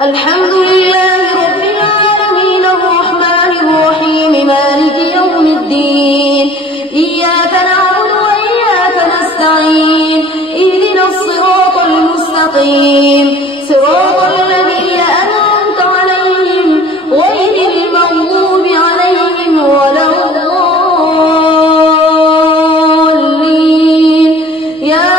الحمد لله رب العالمين الرحمن الرحيم مالك يوم الدين إياك نعبد وإياك نستعين اهدنا الصراط المستقيم صراط الذين أنعمت عليهم غير المغضوب عليهم ولا الضالين يا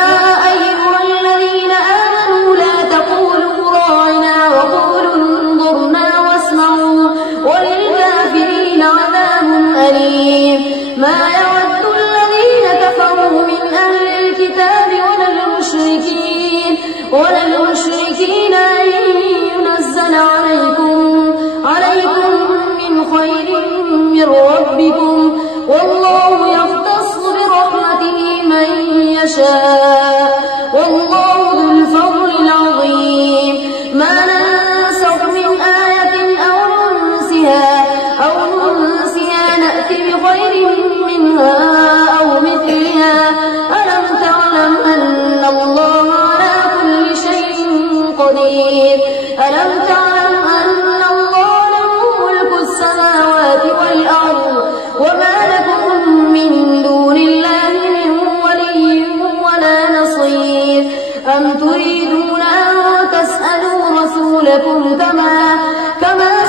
أيها الذين آمنوا لا تقولوا راعنا وقولوا انظرنا واسمعوا وللكافرين عذاب أليم ما يود الذين كفروا من أهل الكتاب ولا المشركين أن ينزل عليكم من خير من ربكم والله يختص برحمته من يشاء والله ذو الفضل العظيم ما ننسخ من آية أو ننسها نأتي بخير منها أو مثلها ألم تعلم أن الله على كل شيء قدير ألم تعلم أن الله له ملك السماوات والأرض وما لكم من دون الله من ولي ولا نصير أم تريدون أن تسألوا رسولكم كما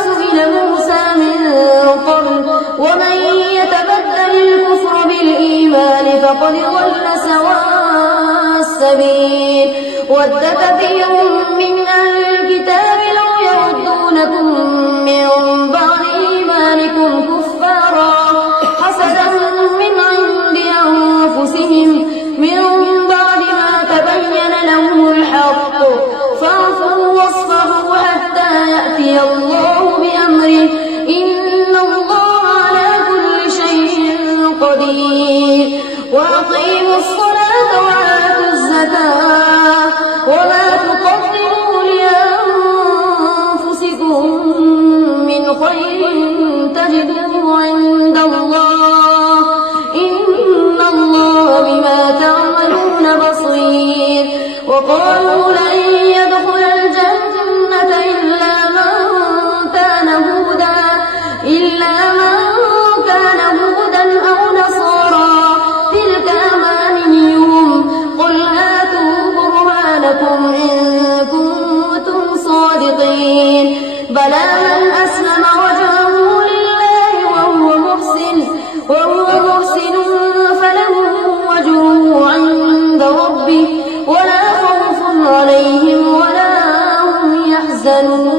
سئل موسى من قبل ومن يتبدل الكفر بالإيمان فقد ضل سواء السبيل ود كثير من أهل الكتاب لو يردونكم من بعد إيمانكم كفارا حسدا من عند أنفسهم من بعد ما تبين لهم الحق فاعفوا واصفحوا حتى يأتي الله بأمره إن الله على كل شيء قدير وأقيموا الصلاة وآتوا الزكاة وما تقدموا لأنفسكم من خير تجدوه عند الله إن الله بما تعملون بصير وقالوا لن يدخل الجنة إلا من كان هودا أو نصارى تلك أمانيهم قل هاتوا برهانكم إن كنتم صادقين بلى من أسلم وجهه لله وهو محسن فله وجهه عند ربه ولا خوف عليهم ولا هم يحزنون